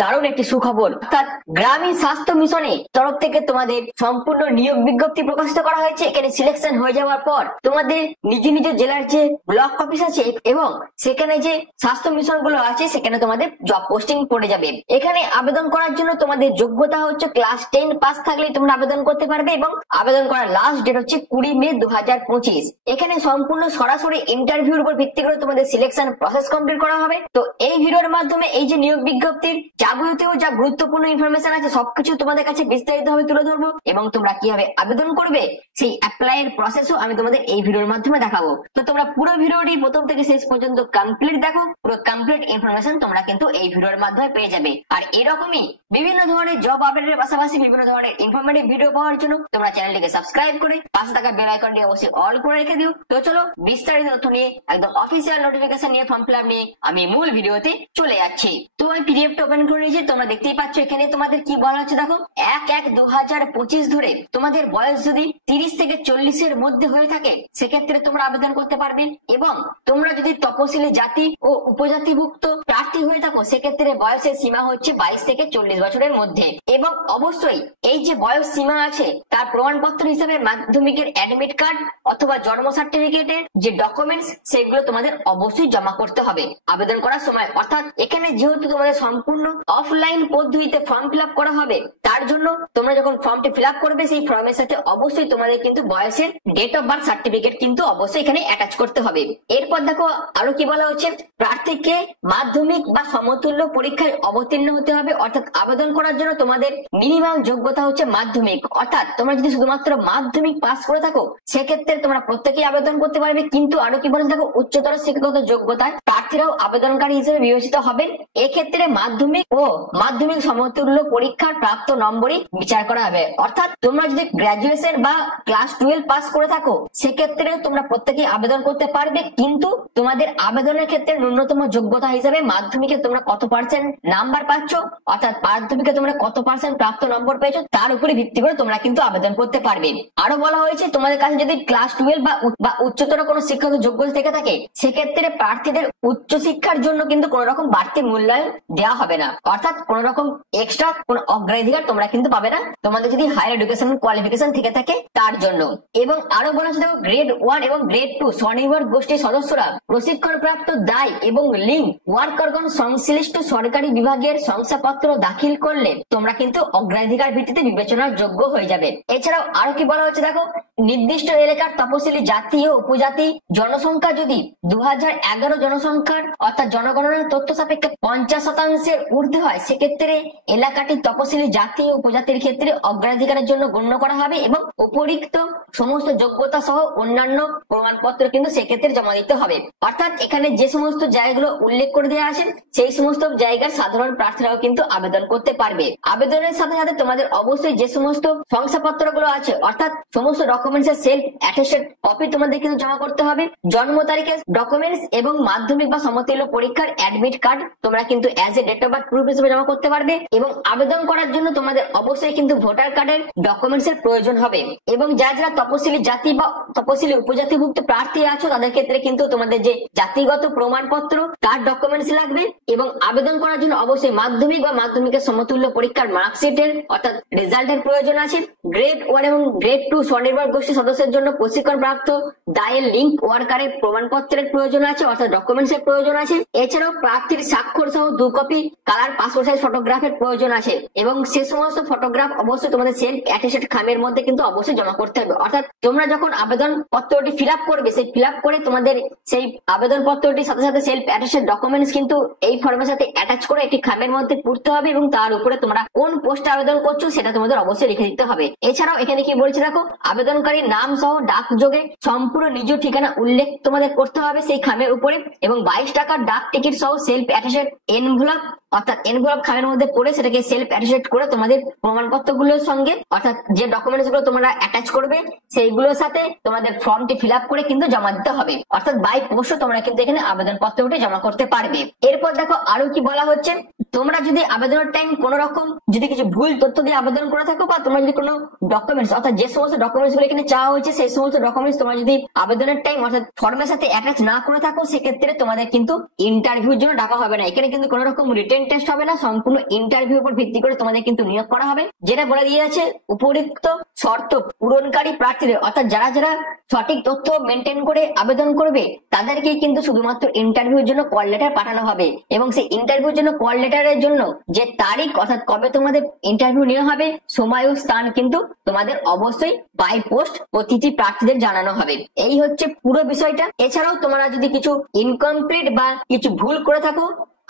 দারুণ একটি সুখবর, অর্থাৎ গ্রামীণ স্বাস্থ্য মিশনের তরফ থেকে তোমাদের সম্পূর্ণ নিয়োগ বিজ্ঞপ্তি প্রকাশিত করা হয়েছে। এখানে সিলেকশন হয়ে যাওয়ার পর তোমাদের নিজ নিজ জেলার যে ব্লক অফিস আছে এবং সেখানে যে স্বাস্থ্য মিশন গুলো আছে সেখানে তোমাদের জব পোস্টিং পড়ে যাবে। এখানে আবেদন করার জন্য তোমাদের যোগ্যতা হচ্ছে ক্লাস 10 পাস থাকলে তোমরা আবেদন করতে পারবে এবং আবেদন করার লাস্ট ডেট হচ্ছে 20 মে 2025। এখানে সম্পূর্ণ সরাসরি ইন্টারভিউর উপর ভিত্তি করে তোমাদের সিলেকশন প্রসেস কমপ্লিট করা হবে। তো এই ভিডিওর মাধ্যমে এই যে নিয়োগ বিজ্ঞপ্তির যাবতীয় যা গুরুত্বপূর্ণ ইনফরমেশন আছে সবকিছু তোমাদের কাছে বিস্তারিত ভাবে তুলে ধরবো এবং তোমরা কিভাবে আবেদন করবে সেই অ্যাপ্লাই এর প্রসেসও আমি তোমাদের এই ভিডিওর মাধ্যমে দেখাবো। তো তোমরা পুরো ভিডিওটি প্রথম থেকে শেষ পর্যন্ত কমপ্লিট দেখো, পুরো কমপ্লিট ইনফরমেশন তোমরা কিন্তু এই ভিডিওর মাধ্যমে পেয়ে যাবে। আর এরকমই বিভিন্ন ধরনের জব আপডেটের পাশাপাশি বিভিন্ন ধরনের ইনফরমেটিভ ভিডিও পাওয়ার জন্য তোমরা চ্যানেলটিকে সাবস্ক্রাইব করে পাশে থাকা বেল আইকনটি অবশ্যই অল করে রেখে দিও। তো চলো বিস্তারিত তথ্য নিয়ে একদম অফিসিয়াল নোটিফিকেশন নিয়ে ফর্ম ফিল আপ নিয়ে আমি মূল ভিডিওতে চলে যাচ্ছি। তো আমি পিডিএফটা ওপেন করে নিয়েছি, তোমরা দেখতেই পাচ্ছ এখানে তোমাদের কি বলা হচ্ছে দেখো। 1/1/2025 ধরে তোমাদের বয়স যদি 30 থেকে 40 এর মধ্যে হয়ে থাকে সেক্ষেত্রে তোমরা আবেদন করতে পারবে এবং তোমরা যদি তপশিলি জাতি ও উপজাতিভুক্ত প্রার্থী হয়ে থাকো সেক্ষেত্রে বয়সের সীমা হচ্ছে 22 থেকে 40 বছরের মধ্যে। এবং অবশ্যই এই যে বয়স সীমা আছে তার প্রমাণপত্র হিসেবে মাধ্যমিকের অ্যাডমিট কার্ড অথবা জন্ম সার্টিফিকেটের যে ডকুমেন্টস সেগুলো তোমাদের অবশ্যই জমা করতে হবে আবেদন করার সময়। অর্থাৎ এখানে যেহেতু তোমাদের সম্পূর্ণ অফলাইন পদ্ধতিতে ফর্ম ফিল আপ করা হবে তার জন্য তোমরা যখন ফর্মটি ফিল আপ করবে সেই ফর্মের সাথে অবশ্যই তোমাদের কিন্তু বয়সের ডেট অফ বার্থ সার্টিফিকেট কিন্তু অবশ্যই এখানে অ্যাটাচ করতে হবে। এরপর দেখো আরো কি বলা হচ্ছে, প্রার্থীকে মাধ্যমিক বা সমতুল্য পরীক্ষায় অবতীর্ণ হতে হবে। অর্থাৎ আবেদন করার জন্য তোমাদের মিনিমাম যোগ্যতা হচ্ছে মাধ্যমিক। অর্থাৎ তোমরা যদি শুধুমাত্র মাধ্যমিক পাস করে থাকো সেক্ষেত্রে তোমরা প্রত্যেকেই আবেদন করতে পারবে। কিন্তু আরো কি বলেছে দেখো, উচ্চতর শিক্ষাগত যোগ্যতায় প্রার্থীরাও আবেদনকারী হিসেবে বিবেচিত হবেন। এক্ষেত্রে মাধ্যমিক ও মাধ্যমিক সমতুল্য পরীক্ষার প্রাপ্ত নম্বরই বিচার করা হবে। অর্থাৎ তোমরা যদি গ্রাজুয়েশন বা ক্লাস 12 পাস করে থাকো সেক্ষেত্রে তোমরা প্রত্যেকেই আবেদন করতে পারবে। কিন্তু তোমাদের আবেদনের ক্ষেত্রে ন্যূনতম যোগ্যতা হিসেবে মাধ্যমিকে তোমরা কত পার্সেন্ট নাম্বার পাচ্ছ, অর্থাৎ মাধ্যমিকে তোমরা কত পার্সেন্ট প্রাপ্ত নম্বর পেয়েছো তার উপরে ভিত্তি করে তোমরা কিন্তু আবেদন করতে পারবে। আরো বলা হয়েছে তোমাদের কাছে যদি ক্লাস 12 বা উচ্চতর কোনো শিক্ষাগত যোগ্যতা থেকে থাকে সেক্ষেত্রে প্রার্থীদের উচ্চশিক্ষার জন্য কিন্তু কোন রকম বাড়তি মূল্যায়ন দেওয়া হবে না। অর্থাৎ কোন রকম এক্সট্রা কোন অগ্রাধিকার তোমরা কিন্তু পাবে না তোমাদের যদি হায়ার এডুকেশন কোয়ালিফিকেশন থেকে থাকে তার জন্য। এবং আরো বলা হচ্ছে দেখো, গ্রেড 1 এবং গ্রেড 2 স্বনির্ভর গোষ্ঠীর সদস্যরা প্রশিক্ষণপ্রাপ্ত দায় এবং লিঙ্ক ওয়ার্কারগণ সংশ্লিষ্ট সরকারি বিভাগের শংসাপত্র দাখিল করলে তোমরা কিন্তু অগ্রাধিকার ভিত্তিতে বিবেচনার যোগ্য হয়ে যাবে। এছাড়াও আরো কি বলা হচ্ছে দেখো, নির্দিষ্ট এলাকার তপশিলি জাতি ও উপজাতি জনসংখ্যা যদি 2011 জনসংখ্যার অর্থাৎ জনগণনার তথ্য সাপেক্ষে 50% ঊর্ধ্বে হয় সেক্ষেত্রে এলাকাটি তপশিলি জাতি ও উপজাতির ক্ষেত্রে অগ্রাধিকারের জন্য গণ্য করা হবে এবং উপরিক্ত সমস্ত যোগ্যতা সহ অন্যান্য প্রমাণপত্র কিন্তু সেক্ষেত্রে জমা দিতে হবে। অর্থাৎ এখানে যে সমস্ত জায়গাগুলো উল্লেখ করে দেওয়া আছে সেই সমস্ত জায়গার সাধারণ প্রার্থীরাও কিন্তু আবেদন করতে পারবে। আবেদনের সাথে সাথে তোমাদের অবশ্যই যে সমস্ত শংসাপত্র গুলো আছে অর্থাৎ সমস্ত ডকুমেন্টস এর সেলফ অ্যাটেস্টেড কপি তোমাদের কিন্তু জমা করতে হবে, জন্ম তারিখের ডকুমেন্টস এবং মাধ্যমিক বা সমতুল্য পরীক্ষার অ্যাডমিট কার্ড তোমরা কিন্তু as a date of birth proof হিসেবে জমা করতে পারবে। এবং আবেদন করার জন্য তোমাদের অবশ্যই কিন্তু ভোটার কার্ডের ডকুমেন্টস এর প্রয়োজন হবে। এবং যারা তপশিলি জাতি বা তপশিলি উপজাতিভুক্ত প্রার্থী আছো তাদের ক্ষেত্রে কিন্তু তোমাদের যে জাতিগত প্রমাণপত্র তার ডকুমেন্টস লাগবে। এবং আবেদন করার জন্য অবশ্যই মাধ্যমিক বা মাধ্যমিকের সমতুল্য পরীক্ষার মার্কশিটের অর্থাৎ রেজাল্টের প্রয়োজন আছে। গ্রেড 1 এবং গ্রেড 2 স্বনির্ভর গোষ্ঠী সদস্যের জন্য প্রশিক্ষণ প্রাপ্ত দায়ের লিঙ্ক ওয়ার্কারের প্রমাণপত্রের প্রয়োজন আছে অর্থাৎ ডকুমেন্টস এর প্রয়োজন আছে। এছাড়াও প্রার্থীর স্বাক্ষর সহ 2 কপি কালার পাসপোর্ট সাইজ ফটোগ্রাফের প্রয়োজন আছে এবং সে সমস্ত ফটোগ্রাফ অবশ্যই তোমাদের সেলফ অ্যাটেস্টেড খামের মধ্যে কিন্তু অবশ্যই জমা করতে হবে। অর্থাৎ তোমরা যখন আবেদন পত্রটি ফিল আপ করবে সেই ফিল আপ করে তোমাদের সেই আবেদন পত্রটির সাথে সাথে সেলফ অ্যাটেস্টেড ডকুমেন্টস কিন্তু এই ফর্মের সাথে অ্যাটাচ করে একটি খামের মধ্যে পড়তে হবে এবং তার উপরে তোমরা কোন পোস্টে আবেদন করছো সেটা তোমাদের অবশ্যই লিখে দিতে হবে। এছাড়াও এখানে কি বলছে দেখো, আবেদনকারীর নাম সহ ডাকযোগে সম্পূর্ণ নিজ ঠিকানা উল্লেখ তোমাদের করতে হবে সেই খামের উপরে এবং 22 টাকার ডাক টিকিট সহ সেলফ অ্যাটেস্টেড এনভেলপ অর্থাৎ এনভেলপ খামের মধ্যে পড়ে সেটাকে সেলফ অ্যাটেস্টেড করে তোমাদের প্রমাণপত্র গুলোর সঙ্গে অর্থাৎ যে ডকুমেন্টস গুলো তোমরা অ্যাটাচ করবে সেইগুলোর সাথে তোমাদের ফর্মটি ফিল আপ করে কিন্তু জমা দিতে হবে। অর্থাৎ বাই পোস্ট তোমরা কিন্তু এখানে আবেদন পত্রটি জমা করতে পারবে। এরপর দেখো আরো কি বলা হচ্ছে, তোমরা যদি আবেদনের টাইম কোন রকম যদি কিছু ভুল তথ্য দিয়ে আবেদন করে থাকো বা তোমরা যদি কোনো ডকুমেন্টস অর্থাৎ যে সমস্ত ডকুমেন্টস গুলো এখানে চাওয়া হয়েছে সেই সমস্ত ডকুমেন্টস তোমরা যদি আবেদনের টাইম অর্থাৎ ফর্মের সাথে অ্যাটাচ না করে থাকো সেক্ষেত্রে তোমাদের কিন্তু ইন্টারভিউর জন্য ডাকা হবে না। এখানে কিন্তু কোন রকম রিটেন টেস্ট টেস্ট হবে না, সম্পূর্ণ ইন্টারভিউ উপর ভিত্তি করে তোমাদের কিন্তু নিয়োগ করা হবে। যেটা বলে দিয়ে আছে, উপরিক্ত শর্ত পূরণকারী প্রার্থীদের অর্থাৎ যারা যারা সঠিক তথ্য মেনটেন করে আবেদন করবে তাদেরকে কিন্তু শুধুমাত্র ইন্টারভিউর জন্য কল লেটার পাঠানো হবে। এবং সেই ইন্টারভিউর জন্য কল লেটারের জন্য যে তারিখ অর্থাৎ কবে তোমাদের ইন্টারভিউ নেওয়া হবে, সময় ও স্থান কিন্তু তোমাদের অবশ্যই বাই পোস্ট প্রতিটি প্রার্থীদের জানানো হবে। এই হচ্ছে পুরো বিষয়টা। এছাড়াও তোমরা যদি কিছু ইনকমপ্লিট বা কিছু ভুল করে থাকো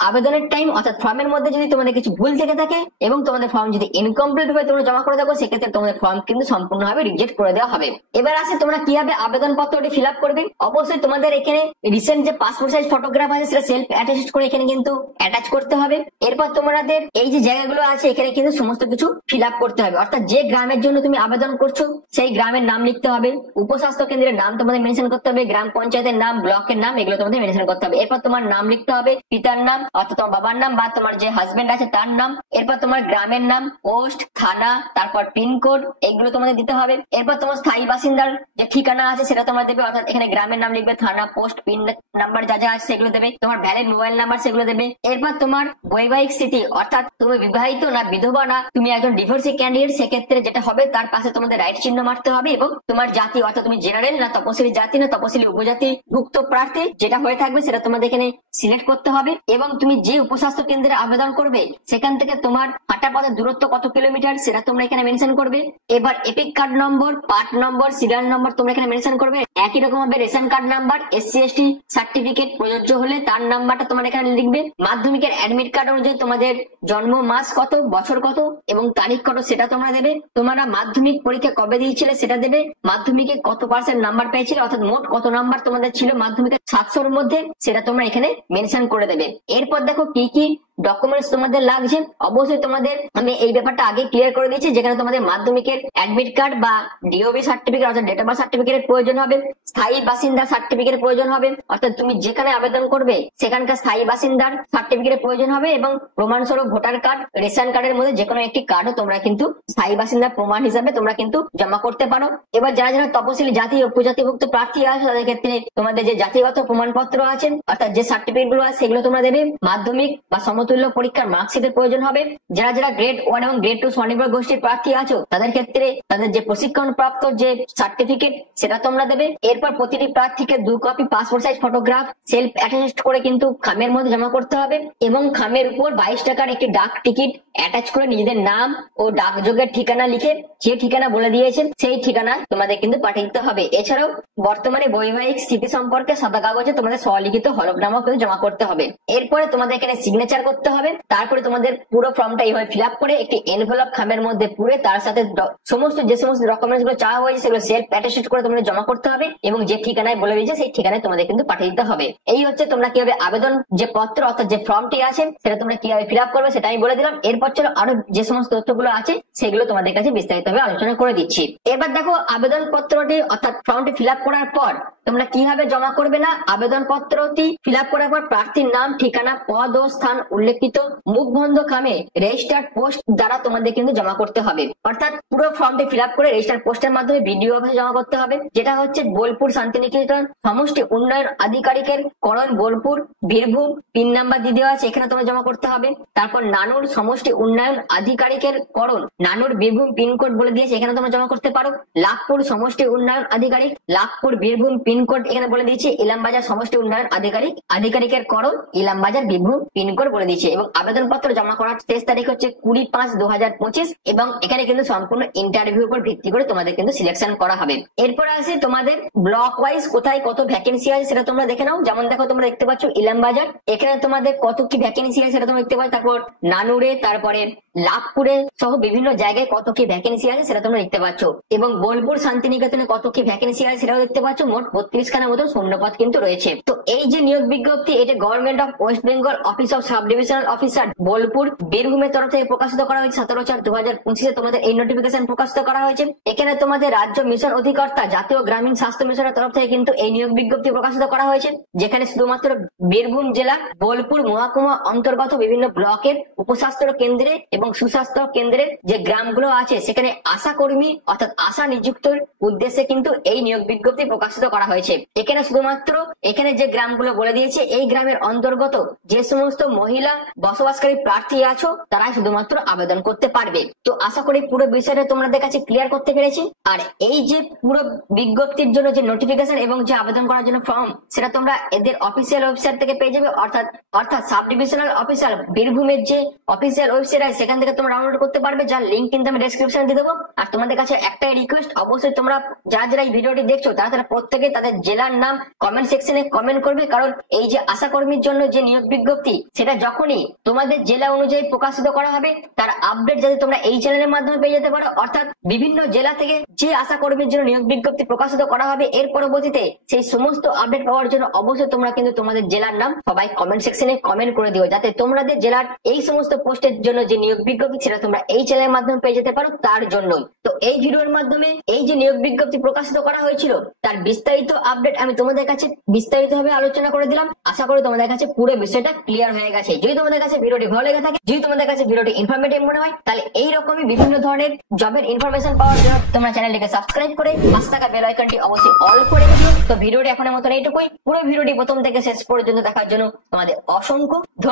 আবেদনের টাইম অর্থাৎ ফর্মের মধ্যে যদি তোমাদের কিছু ভুল থেকে থাকে এবং তোমাদের ফর্ম যদি ইনকমপ্লিট হয়ে তোমরা জমা করে থাকো, সেক্ষেত্রে তোমাদের ফর্ম কিন্তু সম্পূর্ণভাবে রিজেক্ট করে দেওয়া হবে। এবার আসে তোমরা কিভাবে আবেদন পত্রটি ফিল আপ করবে। অবশ্যই তোমাদের এখানে রিসেন্ট যে পাসপোর্ট সাইজ ফটোগ্রাফ আছে সেটা সেলফ অ্যাটাচড করে এখানে কিন্তু অ্যাটাচ করতে হবে। এরপর তোমাদের এই যে জায়গাগুলো আছে এখানে কিন্তু সমস্ত কিছু ফিল আপ করতে হবে। অর্থাৎ যে গ্রামের জন্য তুমি আবেদন করছো সেই গ্রামের নাম লিখতে হবে, উপস্বাস্থ্য কেন্দ্রের নাম তোমাদের মেনশন করতে হবে, গ্রাম পঞ্চায়েতের নাম, ব্লকের নাম, এগুলো তোমাদের মেনশন করতে হবে। এরপর তোমার নাম লিখতে হবে, পিতার নাম অর্থাৎ তোমার বাবার নাম বা তোমার যে হাজবেন্ড আছে তার নাম, এরপর তোমার গ্রামের নাম, পোস্ট, থানা, তারপর পিনকোড, এগুলো তোমাদের দিতে হবে। এরপর তোমার স্থায়ী বাসিন্দার যে ঠিকানা আছে সেটা তোমার দেবে, অর্থাৎ এখানে গ্রামের নাম লিখবে, থানা, পোস্ট, পিন নাম্বার যা যা আছে সেগুলো দেবে, তোমার ভ্যালিড মোবাইল নাম্বার সেগুলো দেবে। এরপর তোমার বৈবাহিক স্থিতি অর্থাৎ তুমি বিবাহিত না বিধবা না তুমি একজন ডিভোর্সি ক্যান্ডিডেট, সেক্ষেত্রে যেটা হবে তার পাশে তোমাদের রাইট চিহ্ন মারতে হবে। এবং তোমার জাতি অর্থাৎ তুমি জেনারেল না তপশিলি জাতি না তপশিলি উপজাতি ভুক্ত প্রার্থী যেটা হয়ে থাকবে সেটা তোমাদের এখানে সিলেক্ট করতে হবে। এবং তুমি যে উপস্বাস্থ্য কেন্দ্রে আবেদন করবে সেখান থেকে তোমার হাঁটা পথের দূরত্ব কত কিলোমিটার সেটা তোমরা এখানে মেনশন করবে। এবার এপিক কার্ড নম্বর, পার্ট নম্বর, সিরিয়াল নম্বর তোমরা এখানে মেনশন করবে। একই রকম ভাবে ration card number, SC ST certificate প্রযোজ্য হলে তার নাম্বারটা তোমরা এখানে লিখবে। মাধ্যমিকের অ্যাডমিট কার্ড অনুযায়ী তোমাদের জন্ম মাস কত, বছর কত এবং তারিখ কত সেটা তোমরা দেবে। তোমরা মাধ্যমিক পরীক্ষা কবে দিয়েছিলে সেটা দেবে। মাধ্যমিকে কত পার্সেন্ট নাম্বার পেয়েছিলে অর্থাৎ মোট কত নাম্বার তোমাদের ছিল মাধ্যমিকের 700-র মধ্যে সেটা তোমরা এখানে মেনশন করে দেবে। এরপর দেখো কি কি ডকুমেন্টস তোমাদের লাগছে। অবশ্যই তোমাদের আমি এই ব্যাপারটা আগে ক্লিয়ার করে দিয়েছি, যেখানে তোমাদের মাধ্যমিকের অ্যাডমিট কার্ড বা ডিওবি সার্টিফিকেট অর্থাৎ ডেট অফ বার্থ সার্টিফিকেটের প্রয়োজন হবে, স্থায়ী বাসিন্দা সার্টিফিকেটের প্রয়োজন হবে অর্থাৎ তুমি যেখানে আবেদন করবে সেখানকার স্থায়ী বাসিন্দার সার্টিফিকেটের প্রয়োজন হবে এবং প্রমাণস্বরূপ ভোটার কার্ড, রেশন কার্ডের মধ্যে যে কোনো একটি কার্ডও তোমরা কিন্তু স্থায়ী বাসিন্দার প্রমাণ হিসাবে তোমরা কিন্তু জমা করতে পারো। এবার যারা যারা তপশিলি জাতি ও উপজাতিভুক্ত প্রার্থী আছে তাদের ক্ষেত্রে তোমাদের যে জাতিগত প্রমাণপত্র আছে অর্থাৎ যে সার্টিফিকেট গুলো আছে সেগুলো তোমরা দেবে। মাধ্যমিক বা সমতুল্য পরীক্ষার মার্কশিটের প্রয়োজন হবে। যারা যারা গ্রেড 1 এবং গ্রেড 2 স্বনির্ভর গোষ্ঠীর প্রার্থী আছো তাদের ক্ষেত্রে তাদের যে প্রশিক্ষণ প্রাপ্ত যে সার্টিফিকেট সেটা তোমরা দেবে। এরপর প্রতিটি প্রার্থীকে 2 copy passport size photograph self attached করে কিন্তু খামের মধ্যে জমা করতে হবে এবং খামের উপর 22 টাকার একটি ডাক টিকিট অ্যাটাচ করে নিজেদের নাম ও ডাকযোগের ঠিকানা লিখে যে ঠিকানা বলে দিয়েছেন সেই ঠিকানা তোমাদের কিন্তু পাঠিয়ে দিতে হবে। এছাড়াও বর্তমানে বৈবাহিক স্থিতি সম্পর্কে সাদা কাগজে তোমাদের স্বলিখিত হলফনামাও কিন্তু জমা করতে হবে। এরপরে তোমাদের এখানে সিগনেচার করতে হবে। তারপরে তোমাদের পুরো ফর্মটা এইভাবে ফিল আপ করে একটি এনভেলপ খামের মধ্যে পুরে তার সাথে যে সমস্ত ডকুমেন্টস গুলো চাওয়া হয়েছে সেগুলো সেলফ অ্যাটাচড করে তোমাদের জমা করতে হবে এবং যে ঠিকানায় বলে দিয়েছে সেই ঠিকানায় তোমাদের কিন্তু পাঠিয়ে দিতে হবে। এই হচ্ছে তোমরা কিভাবে আবেদন যে পত্র অর্থাৎ যে ফর্মটি আছে সেটা তোমরা কিভাবে ফিল আপ করবে সেটা আমি বলে দিলাম। এরপর চলো আরো যে সমস্ত তথ্যগুলো আছে সেগুলো তোমাদের কাছে বিস্তারিতভাবে আলোচনা করে দিচ্ছি। এবার দেখো আবেদন পত্রটি অর্থাৎ ফর্মটি ফিল আপ করার পর তোমরা কিভাবে জমা করবে না। আবেদন পত্রটি ফিল আপ করার পর প্রার্থীর নাম, ঠিকানা, পদ ও স্থান উল্লেখিত মুখবন্ধ খামে রেজিস্টার্ড পোস্ট দ্বারা তোমাদের কিন্তু জমা করতে হবে। অর্থাৎ পুরো ফর্মটি ফিল আপ করে রেজিস্টার্ড পোস্টের মাধ্যমে বিডিও অফিসে জমা করতে হবে, যেটা হচ্ছে বোলপুর শান্তিনিকেতন সমষ্টি উন্নয়ন আধিকারিকের করণ বোলপুর বীরভূম, পিন নাম্বার দিয়ে দেওয়া আছে এখানে তোমরা জমা করতে হবে। তারপর নানুর সমষ্টি উন্নয়ন আধিকারিকের করণ নানুর বীরভূম পিনকোড বলে দিয়েছে এখানে তোমরা জমা করতে পারো। লাভপুর সমষ্টি উন্নয়ন আধিকারিক লাভপুর বীরভূম পিনকোড এখানে বলে দিয়েছে। ইলামবাজার সমষ্টি উন্নয়ন আধিকারিকের করণ ইলামবাজার বীরভূম পিনকোড বলে দিয়েছে এবং আবেদন পত্র জমা করার শেষ তারিখ হচ্ছে 20/5/2025 এবং এখানে কিন্তু সম্পূর্ণ ইন্টারভিউ উপর ভিত্তি করে তোমাদের কিন্তু সিলেকশন করা হবে। এরপর আছে তোমাদের ব্লক ওয়াইজ কোথায় কত ভ্যাকেন্সি আছে সেটা তোমরা দেখে নাও। যেমন দেখো তোমরা দেখতে পাচ্ছ ইলামবাজার এখানে তোমাদের কত কি ভ্যাকেন্সি আছে সেটা তোমরা দেখতে পাচ্ছ। তারপর নানুরে, তারপরে লাভপুরে সহ বিভিন্ন জায়গায় কত কি ভ্যাকেন্সি আছে সেটা তোমরা দেখতে পাচ্ছ এবং বোলপুর শান্তিনিকেতনে কত কি ভ্যাকেন্সি আছে সেটাও দেখতে পাচ্ছ। মোট 32খানা মতো শূন্যপদ কিন্তু রয়েছে। তো এই যে নিয়োগ বিজ্ঞপ্তি এটা government of West Bengal office of sub divisional officer Bolpur বীরভূমের তরফ থেকে প্রকাশিত করা হয়েছে। 17/4/2025 তোমাদের এই নোটিফিকেশন প্রকাশিত করা হয়েছে। এখানে তোমাদের রাজ্য মিশন অধিকর্তা জাতীয় গ্রামীণ স্বাস্থ্য মিশনের তরফ থেকে কিন্তু এই নিয়োগ বিজ্ঞপ্তি প্রকাশিত করা হয়েছে, যেখানে শুধুমাত্র বীরভূম জেলা বোলপুর মহকুমা অন্তর্গত বিভিন্ন ব্লকের উপস্বাস্থ্য কেন্দ্র কেন্দ্রে এবং সুস্বাস্থ্য কেন্দ্রের যে গ্রামগুলো আছে সেখানে আশা কর্মী অর্থাৎ আশা নিযুক্তর উদ্দেশ্যে কিন্তু এই নিয়োগ বিজ্ঞপ্তি প্রকাশিত করা হয়েছে। এখানে শুধুমাত্র এখানে যে গ্রামগুলো বলে দিয়েছে এই গ্রামের অন্তর্গত যে সমস্ত মহিলা বসবাসকারী প্রার্থী আছো তারাই শুধুমাত্র আবেদন করতে পারবে। তো আশা করি পুরো বিষয়টা তোমাদের কাছে ক্লিয়ার করতে পেরেছি। আর এই যে পুরো বিজ্ঞপ্তির জন্য যে নোটিফিকেশন এবং যে আবেদন করার জন্য ফর্ম সেটা তোমরা এদের অফিসিয়াল ওয়েবসাইট থেকে পেয়ে যাবে, অর্থাৎ সাব ডিভিশনাল অফিসার বীরভূমের যে অফিসিয়াল ওয়েবসাইট আছে সেখান থেকে তোমরা ডাউনলোড করতে পারবে, যার লিঙ্ক কিন্তু আমি ডেসক্রিপশনে দিয়ে দেবো। আর তোমাদের কাছে একটাই রিকোয়েস্ট, অবশ্যই তোমরা যারা এই ভিডিওটি দেখছো তারা প্রত্যেকে তাদের জেলার নাম কমেন্ট সেকশনে কমেন্ট করবে, কারণ এই যে আশা কর্মীর জন্য যে নিয়োগ বিজ্ঞপ্তি সেটা যখনই তোমাদের জেলা অনুযায়ী প্রকাশিত করা হবে তার আপডেট যাতে তোমরা এই চ্যানেলের মাধ্যমে পেয়ে যেতে পারো। অর্থাৎ বিভিন্ন জেলা থেকে যে আশা কর্মীর জন্য নিয়োগ বিজ্ঞপ্তি প্রকাশিত করা হবে এর পরবর্তীতে সেই সমস্ত আপডেট পাওয়ার জন্য অবশ্যই তোমরা কিন্তু তোমাদের জেলার নাম সবাই কমেন্ট সেকশনে কমেন্ট করে দিও, যাতে তোমাদের জেলার এই সমস্ত পোস্টের জন্য যে নিয়োগ বিজ্ঞপ্তি সেটা তোমরা এই চ্যানেলের মাধ্যমে পেয়ে যেতে পারো তার জন্য। তো এই ভিডিওর মাধ্যমে এই যে নিয়োগ বিজ্ঞপ্তি প্রকাশিত করা হয়েছিল তার বিস্তারিত আপডেট আমি তোমাদের কাছে বিস্তারিতভাবে আলোচনা করে দিলাম। আশা করি তোমাদের কাছে পুরো বিষয়টা ক্লিয়ার হয়ে গেছে। যদি তোমাদের কাছে ভিডিওটি ভালো লেগে থাকে, যদি তোমাদের কাছে ভিডিওটি ইনফরমেটিভ মনে হয়, তাহলে এইরকমই বিভিন্ন ধরনের জবের ইনফরমেশন পাওয়ার জন্য তোমরা চ্যানেলটিকে সাবস্ক্রাইব করে পাশে থাকা বেল আইকনটি অবশ্যই অল করে দিও। তো ভিডিওটি এখনের মতন এইটুকুই। পুরো ভিডিওটি প্রথম থেকে শেষ পর্যন্ত দেখার জন্য তোমাদের অসংখ্য ধন্যবাদ।